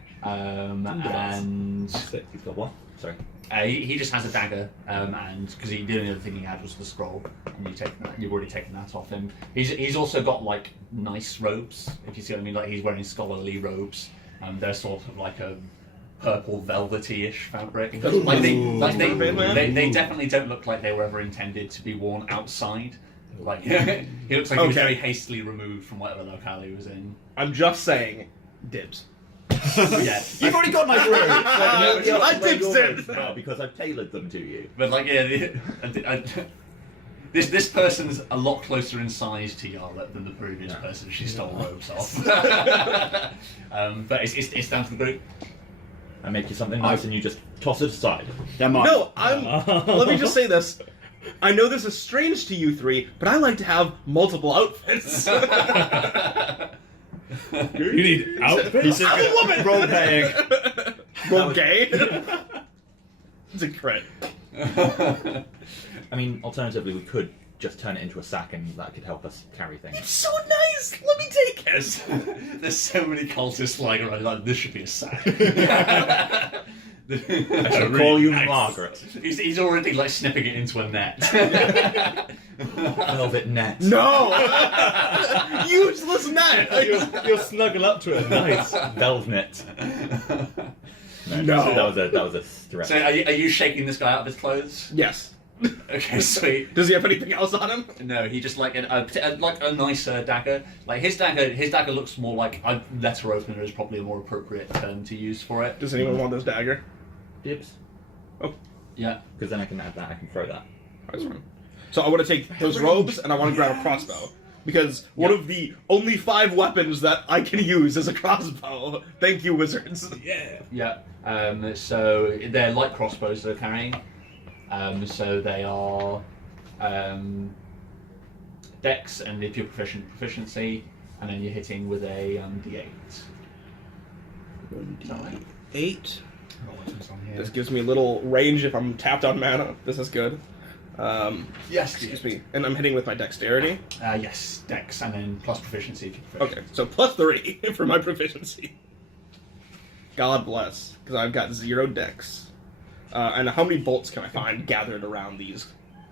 and He's got what? Sorry. he just has a dagger, and because the only other thing he had was the scroll, and you've already taken that off him. He's also got like nice robes, if you see what I mean. Like he's wearing scholarly robes. They're sort of like a purple velvety-ish fabric. Like they definitely don't look like they were ever intended to be worn outside. Like he looks like he was Okay. very hastily removed from whatever locale he was in. I'm just saying, dibs. Yeah, You've already got my robe! I dipped it! No, because I've tailored them to you. but like yeah, this person's a lot closer in size to Yarlet than the previous person she stole robes off. But it's down to the group. I make you something nice and you just toss it aside. Denmark. No, let me just say this. I know this is strange to you three, but I like to have multiple outfits. You need outfits. I'm a woman! Role playing. Roll gay? It's a crit. I mean, alternatively, we could just turn it into a sack and that could help us carry things. It's so nice! Let me take it! There's so many cultists flying around like this should be a sack. I shall call you Margaret. He's already like snipping it into a net. Velvet net. No! Useless net! You'll snuggle up to it. Nice. Velvet. No. That was a stretch. So are you shaking this guy out of his clothes? Yes. Okay, sweet. Does he have anything else on him? No, he just like a nicer dagger. Like his dagger looks more like a letter opener is probably a more appropriate term to use for it. Does anyone want this dagger? Dibs. Oh, Yeah. Because then I can add that, I can throw that. that's fine. So I want to take those robes and I want to grab a crossbow. Because one of the only 5 weapons that I can use is a crossbow. Thank you, wizards. Yeah. Yeah. So they're light crossbows they're carrying. So they are. Dex, and if you're proficiency, and then you're hitting with a D8. Is that right? 8. Oh, what's on here? This gives me a little range if I'm tapped on mana. This is good. Yes. Excuse me. And I'm hitting with my dexterity. Yes, Dex, and then plus proficiency if you're proficient. Okay, so plus 3 for my proficiency. God bless, because I've got 0 dex. And how many bolts can I find gathered around these?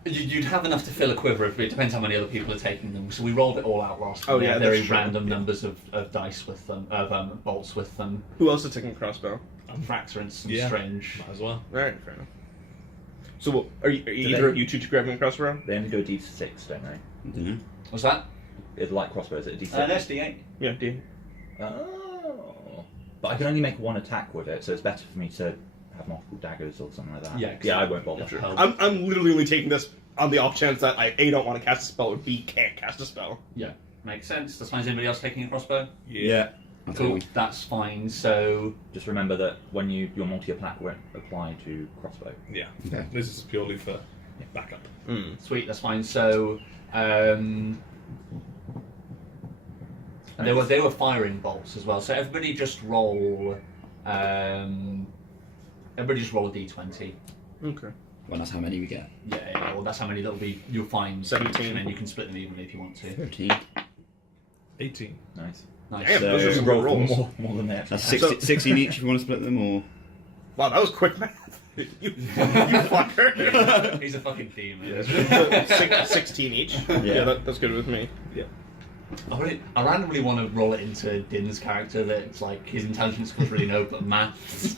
You'd have enough to fill a quiver. It depends how many other people are taking them. So we rolled it all out last time. Oh, We yeah, had that's very true. random numbers of dice with them, of bolts with them. Who else is taking a crossbow? Fracturance and Yeah. Strange. Might as well. Alright, fair enough. So, are either of you two grabbing a crossbow? They only do a D6, don't they? Yeah. What's that? It's like crossbows, is it a D6? That's D8. Yeah, D. Oh. But I can only make 1 attack with it, so it's better for me to have multiple daggers or something like that. Yeah, 'cause Yeah, I won't bother. Sure. I'm literally only taking this on the off chance that I A, don't want to cast a spell, or B, can't cast a spell. Yeah, makes sense. That's fine. Is anybody else taking a crossbow? Yeah. That's Cool. all. That's fine. So Just remember that when your multi-attack won't apply to crossbow. Yeah. Okay. This is purely for backup. sweet. That's fine. So and they were firing bolts as well. So everybody just roll. Everybody just roll a d20. Okay. Well, that's how many we get. Yeah. Well, that's how many that'll be. You'll find 17. and then you can split them evenly if you want to. 13. 18. Nice. Nice. Damn, So- those are some Roll good for rolls. more than that. That's 60, 16 each if you want to split them, or... Wow, that was quick math. you fucker. He's a fucking demon. 16 each. Yeah. That's good with me. Yeah. I randomly want to roll it into Din's character that it's like his intelligence comes really low, but maths.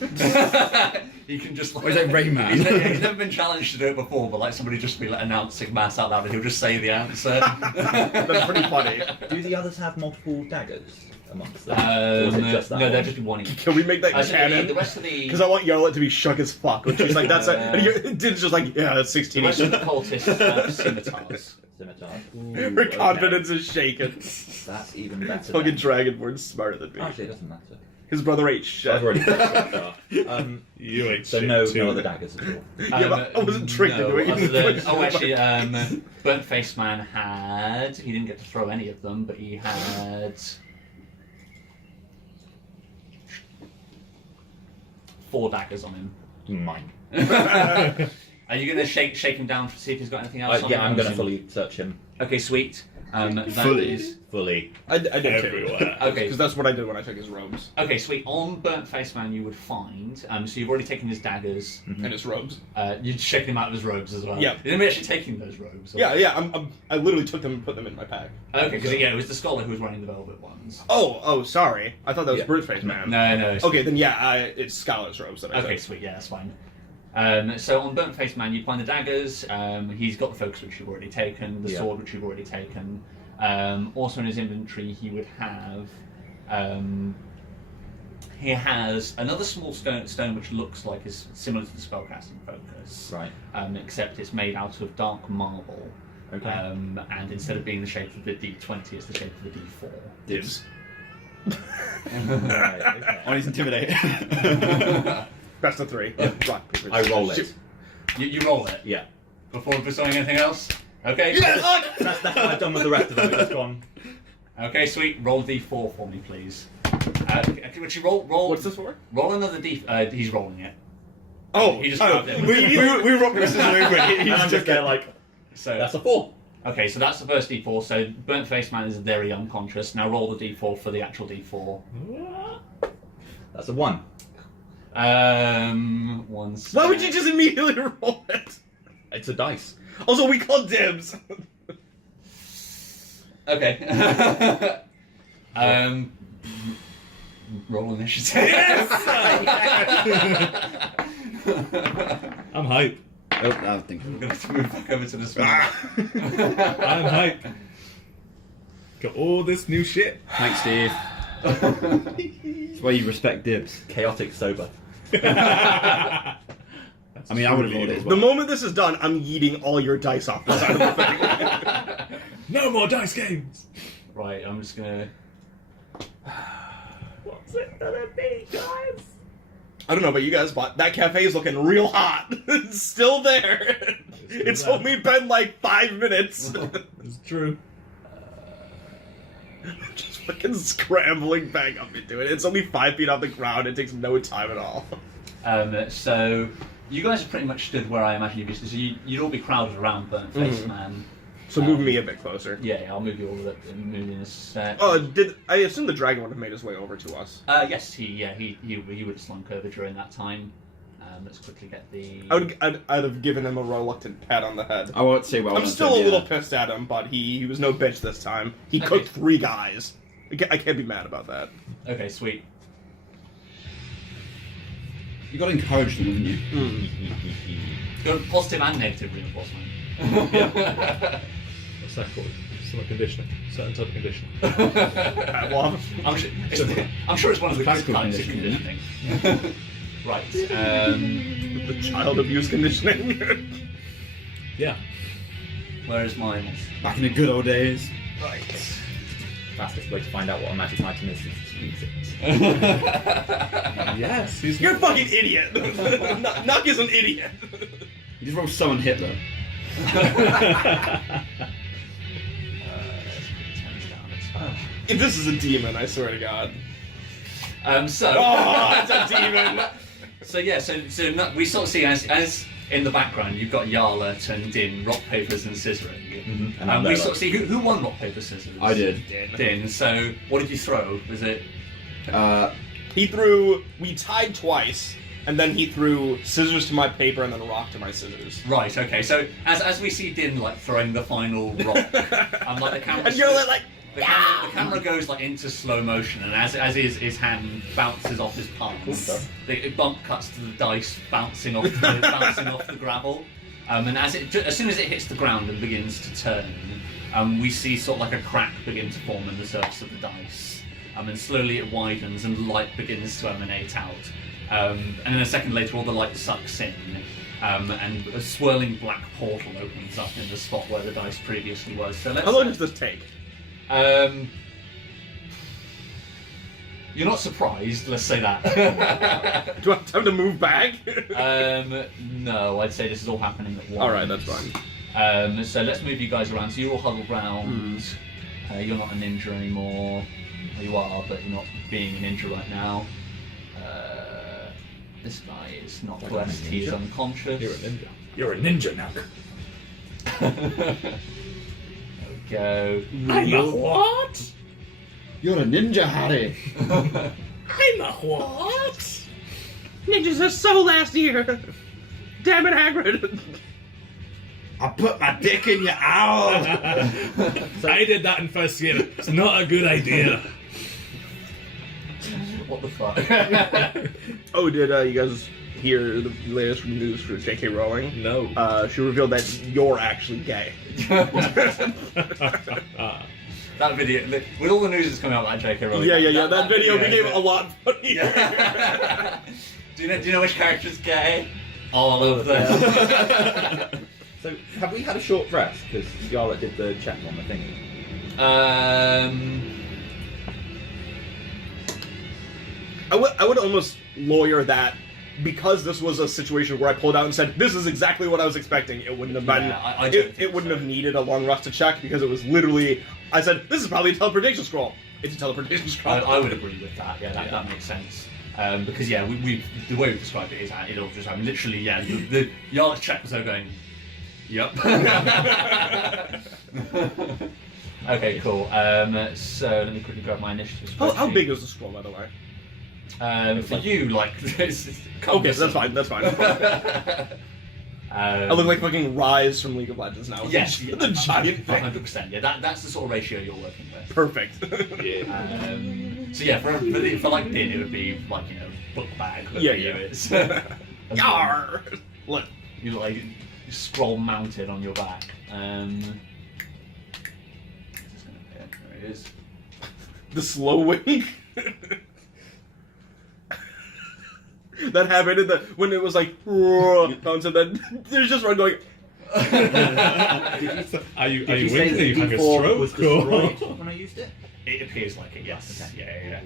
He can just like. Oh, he's like Rain Man. He's never been challenged to do it before, but like somebody just be like announcing maths out loud and he'll just say the answer. That's pretty funny. Do the others have multiple daggers amongst them? Or is it just that no, they'll one? just be one each. Can we make that So canon? the rest of the Because I want Yarlet to be shook as fuck. When she's like, that's it. And Din's just like, yeah, that's 16 the each. rest of the cultists have scimitars. Scimitar. Her confidence is shaken. That's even better. Fucking then. Dragonborn's smarter than me. Actually, it doesn't matter. His brother ate shit. I've already You ain't So shit no too. other daggers at all. Yeah, but I wasn't tricked into it. Other than, oh, actually, Burnt Face Man had. He didn't get to throw any of them, but he had 4 daggers on him. Mine. Are you going to shake him down to see if he's got anything else on Yeah, him? I'm going to fully search him. Okay, sweet. That Fully? is- Fully. I did too. Everywhere. Okay. Because that's what I did when I took his robes. Okay, sweet. On Burnt Face Man, you would find. So you've already taken his daggers. And his robes. You'd shaken him out of his robes as well. Yeah. Is anybody actually taking those robes? or- Yeah, I literally took them and put them in my pack. Okay, because it was the scholar who was wearing the velvet ones. Oh, sorry. I thought that was Yeah. Brute-Face Man. No. Okay, then yeah, it's Scholar's robes that I Okay, took. sweet. Yeah, that's fine. So on Burnt Face Man, you find the daggers. He's got the focus, which you've already taken. The Yeah. sword, which you've already taken. Also in his inventory, he would have. He has another small stone which looks like is similar to the spellcasting focus, Right. except it's made out of dark marble. Okay. And instead of being the shape of the D20, it's the shape of the D4. Dibs. Right, okay. Oh, he's intimidated. Best of 3. Rock, paper, I roll scissors. it. You roll it Yeah. before pursuing anything else. Okay. That's what I've done with the rest of them. It's gone. Okay, sweet. Roll D4 for me, please. Would you roll? What's this for? Roll another D. He's rolling it. Oh, He just grabbed it. we rock this as a movement. And I'm just there like, So that's a 4. okay, so that's the first D4. So Burnt Face Man is very unconscious. Now roll the D4 for the actual D4. That's a 1. One. Why would you just immediately roll it? It's a dice. Also, we call dibs. Okay. Roll initiative. I'm hype. Oh, I think. I'm gonna have to move back over to the smash. I'm hype. Got all this new shit. Thanks, Steve. That's why you respect dibs. Chaotic sober. I mean, I would have rolled it as The well. moment this is done, I'm yeeting all your dice off the side of the thing. No more dice games. Right, I'm just gonna. What's it gonna be, guys? I don't know about you guys, but that cafe is looking real hot. It's still there. It's there. only been like 5 minutes. It's true. Fucking scrambling back up into it. It's only 5 feet off the ground. It takes no time at all. So you guys are pretty much stood where I imagine you'd be. So you'd all be crowded around Burnt Face Man. So move me a bit closer. Yeah, I'll move you all move in a sec. I assume the dragon would have made his way over to us? Yes, he would have slunk over during that time. Let's quickly get the. I'd have given him a reluctant pat on the head. I won't say well. I'm still a little pissed at him, but he was no bitch this time. He cooked 3 guys. I can't be mad about that. Okay, sweet. You got to encourage them, haven't you? Got positive and negative reinforcement. What's that called? Some conditioning. Certain type of conditioning. Well, I'm sure it's one of the good Classical types of conditioning, conditioning. Right. the child abuse conditioning. Yeah. Where is mine? Back in the good old days. Right. Fastest way to find out what a magic item is to use it. Yes, he's You're a fucking idiot. Nuck is an idiot. You just roll summon Hitler. If this is a demon, I swear to God. So. Oh, it's a demon. So yeah, so we sort of see as in the background you've got Yarlet and Din rock papers and scissoring. Mm-hmm. And we sort of see who won rock paper scissors. I did. Din. So what did you throw? Was it? He threw. We tied twice, and then he threw scissors to my paper and then rock to my scissors. Right. Okay. So as we see Din like throwing the final rock, like the camera. And you're like. The camera goes like into slow motion, and as his hand bounces off his palms, the bump cuts to the dice bouncing off the gravel, and as soon as it hits the ground and begins to turn, we see sort of like a crack begin to form in the surface of the dice, and slowly it widens and light begins to emanate out, and then a second later all the light sucks in. And a swirling black portal opens up in the spot where the dice previously was. So let's. How long does this take? You're not surprised, let's say that. Do I have time to move back? No, I'd say this is all happening at once. Alright, that's fine. So let's move you guys around. So you're all huddled round. You're not a ninja anymore. Well, you are, but you're not being a ninja right now. This guy is not blessed, he's unconscious. You're a ninja. You're a ninja now. Go. I'm a what? You're a ninja, Harry. I'm a what? Ninjas are so last year. Damn it, Hagrid. I put my dick in your owl. I did that in first year. It's not a good idea. What the fuck? Oh, did you guys hear the latest news for J.K. Rowling? No. She revealed that you're actually gay. That video, with all the news that's coming out about J.K. Rowling. Yeah. That video became yeah. a lot funnier. Yeah. Do you know which character's gay? All of them. So, have we had a short rest? Because Yarlet did the check on the thingy. I would almost lawyer that because this was a situation where I pulled out and said, this is exactly what I was expecting, it wouldn't have been... I it wouldn't have needed a long rest to check because it was literally... I said, this is probably a teleportation scroll. It's a teleportation scroll. I would agree with that. Yeah, that makes sense. Because we the way we've described it is it'll just literally the Yarlis check was going. Yep. Okay, cool. So let me quickly grab my initiative. How big is the scroll, by the way? For you, like this. Okay, so that's fine. I look like fucking Rise from League of Legends now. Yes, the giant thing. 100%. Yeah, that's the sort of ratio you're working with. Perfect. So yeah, for like Din, it would be like book bag. But Yeah. It's Yar! Look. you like scroll mounted on your back. There it is. The slow wink. That happened when it was like bounce and then there's just one going. Are you Did you say winking? that You having a D4 stroke? was destroyed when I used it? It appears like it, yes. Yeah.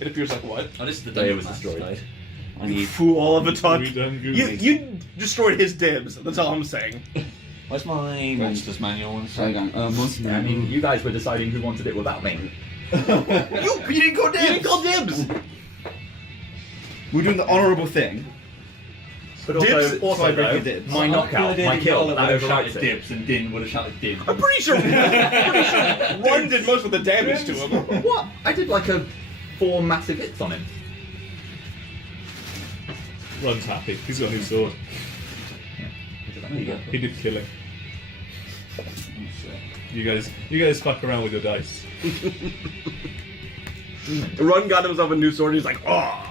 It appears like what? Oh, this is the It dungeon was master destroyed. side. I need. Fool all of a ton. We done Google. You destroyed his dibs. That's all I'm saying. Where's my monsters manual? Sorry, gang. Monster I mean, you guys were deciding who wanted it without me. you didn't call dibs! You didn't call dibs! We're doing the honourable thing. But Dibs? also Breaking though, dibs. my knockout, my kill, that overrides it. Dibs, and Din would have shouted Din. I'm pretty sure Run did most of the damage to him. What? I did like 4 massive hits on him. Run's happy. He's got a new sword. He did kill him. You guys fuck around with your dice. Run got himself a new sword, he's like, oh!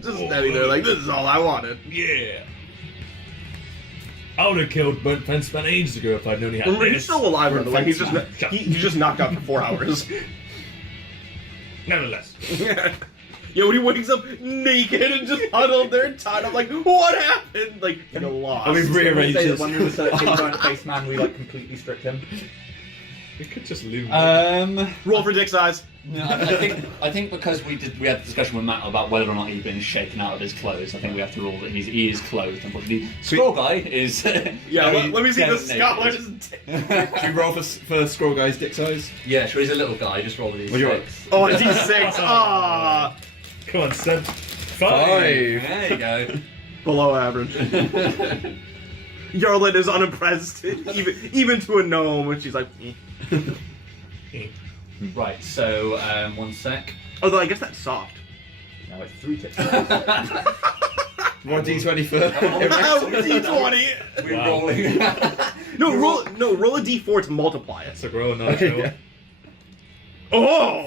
Just standing there like, this is all I wanted. Yeah. I would have killed Burnt Fenceman ages ago if I'd known he had He's this. still alive, by the way. He's Fenceman. he's just knocked out for 4 hours. Nevertheless. Yeah, when he wakes up naked and just huddled there tied up, like, what happened? Like, you lost. And we've rearranged Say that this. when we were searching Burnt Face Man, we like completely stripped him. We could just leave Roll for dick size. No, I think because we had the discussion with Matt about whether or not he'd been shaken out of his clothes. I think we have to rule that he is clothed. Unfortunately, Scroll Guy is. Yeah, let me see the dead scholars. Should we roll for Scroll Guy's dick size? Yeah, sure. He's a little guy. Just roll these. What do you six. Oh, a D6. Ah, Come on, Seb. 5. There you go. below average. Yarlin is unimpressed, even to a gnome, and she's like. Right. So 1 sec. Although I guess that's soft. Now it's 3 ticks. What D20 for? D20. We're Wow. rolling. Roll a D4 to multiply it. It's a grow nitro. Oh!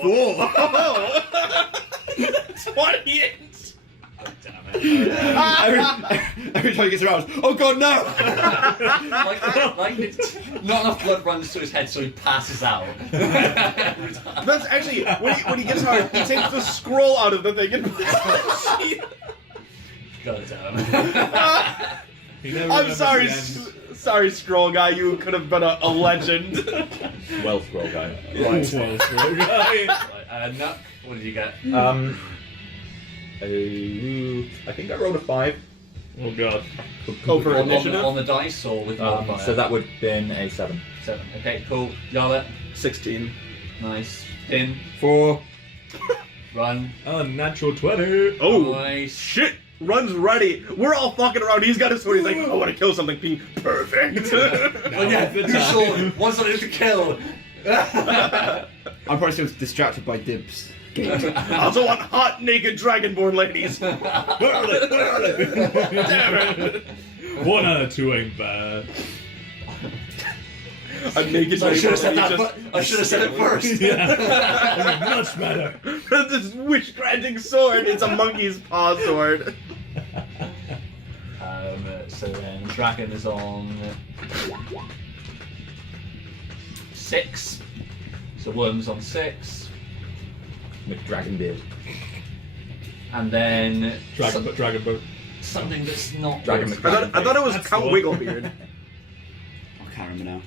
20. Oh, damn it. Every time he gets around, oh god, no! like not enough blood runs to his head, so he passes out. That's actually when he gets hard, he takes the scroll out of the thing and puts it on the sheet. God damn. He never I'm remembers sorry, the end. sorry, scroll guy. You could have been a legend. Well, scroll guy. Well, scroll guy. Right, Nuck, what did you get? I think I rolled a 5. Oh god. Oh, for on, initiative? on the dice or with modifier? So that would have been a 7. 7. Okay, cool. Yarlet, 16. nice. Din, 4. Run. Unnatural 20. Oh Nice. shit! Run's ready. We're all fucking around. He's got his sword. He's like, I want to kill something. Being perfect. Oh yeah, you saw one something to kill. I'm probably still distracted by Dibs. I also want hot, naked dragonborn ladies. Where are they? Where are they? Damn it. 1 out of 2 ain't bad. A naked I should have dragonborn said lady that. I should have said it first. Yeah. Much better. this wish-granting sword. It's a monkey's paw sword. So then dragon is on 6. So worm's on 6. With dragon beard. And then Dragon boat. something that's not Dragon worm. I thought it was That's Count the one. Wigglebeard. I can't remember now.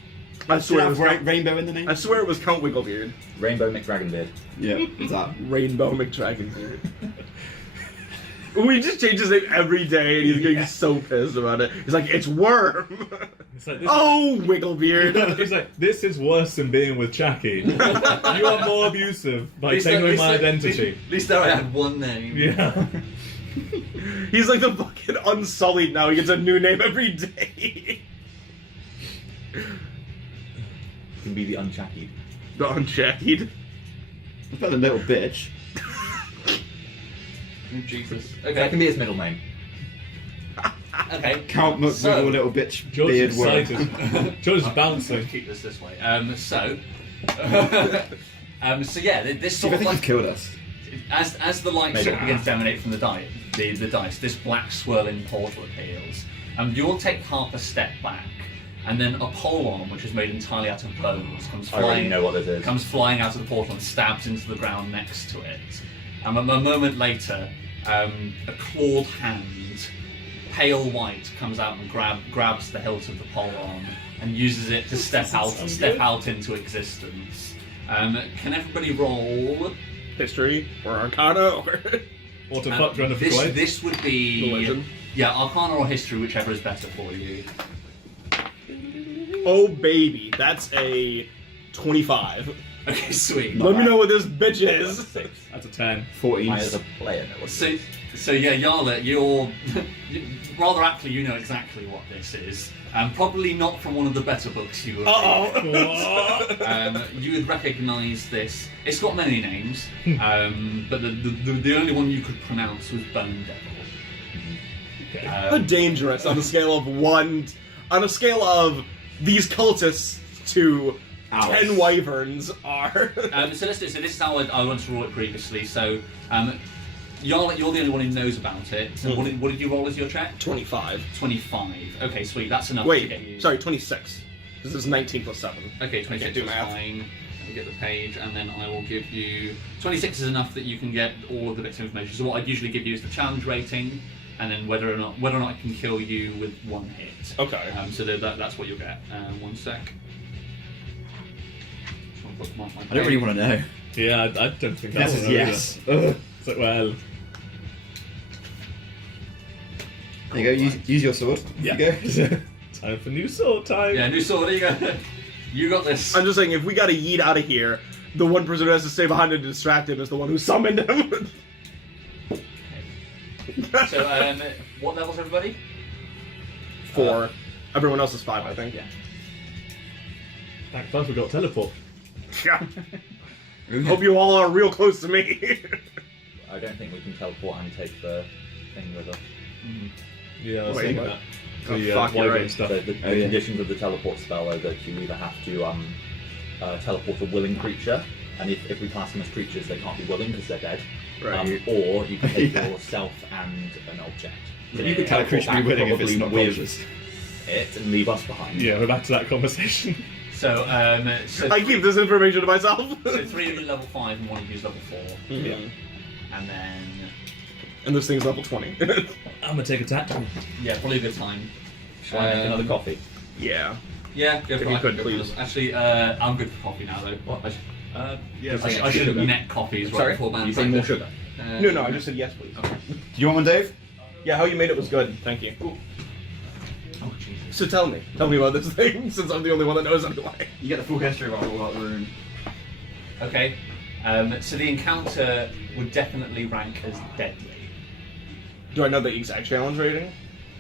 I Did it swear it have was Count, rainbow in the name? I swear it was Count Wigglebeard. Rainbow McDragon beard. Yeah, is that? Rainbow McDragonbeard. We just change his name every day, and he's getting so pissed about it. He's like, it's Worm. It's like this. Oh, Wigglebeard. He's like, this is worse than being with Jackie. You are more abusive by taking away my identity. At least there I had one name. Yeah. He's like the fucking Unsullied now. He gets a new name every day. Can be the Unchackied. The Unchecked. It's better than little bitch. Oh, Jesus. That Okay. can be his middle name. Okay. Count McWiggle, So- little bitch, George beard is worm. excited. George is bouncing. Keep this way. So yeah, this See, sort I of think he's like killed us. as the light Maybe. sort of begins to emanate from the dice, this black swirling portal appears. You'll take half a step back, and then a polon, which is made entirely out of bones, comes I already flying. know what this is. Comes flying out of the portal and stabs into the ground next to it. A moment later, a clawed hand, pale white, comes out and grabs the hilt of the polon and uses it to step out into existence. Can everybody roll? History or Arcana or Or to fuck Renner for twice. This would The be legend. Arcana or History, whichever is better for you. Oh baby, that's a 25. Okay, sweet. Let me know what this bitch is. 6. That's a 10. 14. I, as a player, know what So yeah, Yarla, you're rather aptly you know exactly what this is. Probably not from one of the better books you have read. You would recognise this. It's got many names, but the only one you could pronounce was Bone Devil. How dangerous on a scale of 1, on a scale of these cultists to Ours. 10 wyverns are. So let's do. So this is how I wanted to roll it previously. So Yarla, you're the only one who knows about it. So what did you roll as your check? 25. 25. Okay, sweet. That's enough to get you. Wait, sorry, 26. This is 19 plus 7. Okay, 26 do is math. fine. Let me get the page, and then I will give you... 26 is enough that you can get all of the bits of information. So what I'd usually give you is the challenge rating, and then whether or not it can kill you with 1 hit. Okay. So that's what you'll get. 1 sec. Just wanna bookmark my I don't really want to know. Yeah, I don't think This that's is yes. Ugh. It's like, well, There you go, use your sword. yeah. There you go. Time for new sword time. Yeah, new sword, there you go. You got this. I'm just saying, if we gotta yeet out of here, the one person who has to stay behind and distract him is the one who summoned him. So, what level's everybody? 4. Everyone else is 5, I think. Yeah. Thank God we got teleport. Yeah. Hope you all are real close to me. I don't think we can teleport and take the thing with us. Yeah, I was Wait, thinking what? that. Oh, The fuck, you're wyvern right. stuff. The Oh, yeah. conditions of the teleport spell are that you either have to teleport a willing creature, and if we class them as creatures, they can't be willing because they're dead. Right. Or you can take Yeah. yourself and an object. So Yeah, you could yeah. How a creature be teleport willing back if it's probably not with conscious? it and leave us behind. Yeah, we're back to that conversation. So, I keep this information to myself. So 3 of you level 5 and 1 of you is level 4. Mhm. And then... And this thing's level 20. I'm gonna take a tactical. Yeah, probably a good time. Shall I make another coffee? Yeah. Yeah, go for If you it. could, Go for please. it. Actually, I'm good for coffee now, though. What? Yeah, I should have net coffees right Sorry? before man. You say more sugar? No, no, I just said yes, please. Okay. Do you want one, Dave? Yeah, how you made it was good. Thank you. Oh, Jesus. So tell me about this thing, since I'm the only one that knows anyway. You get the full history of our room. Okay. So the encounter would definitely rank as deadly. Do I know the exact challenge rating?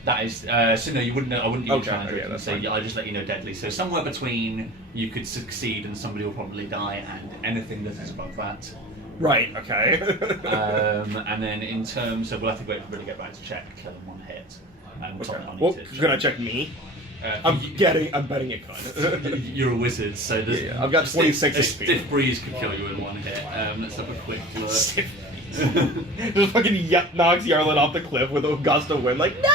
That is, so no, you wouldn't know. I wouldn't give you Okay, challenge okay, rating, that's so fine. yeah, I just let you know deadly. So somewhere between you could succeed and somebody will probably die, and anything that is above that. Right, okay. And then in terms of, we'll have to wait for everybody to get back to check, kill them 1 hit. Okay. I'll need Well, to you're gonna check me? I'm betting it could. You're a wizard, so there's Yeah, I've got a 26 A HP. stiff breeze could kill you in 1 hit. Let's have a quick look. Just fucking knocks Yarlin off the cliff with a gust of wind, like, no!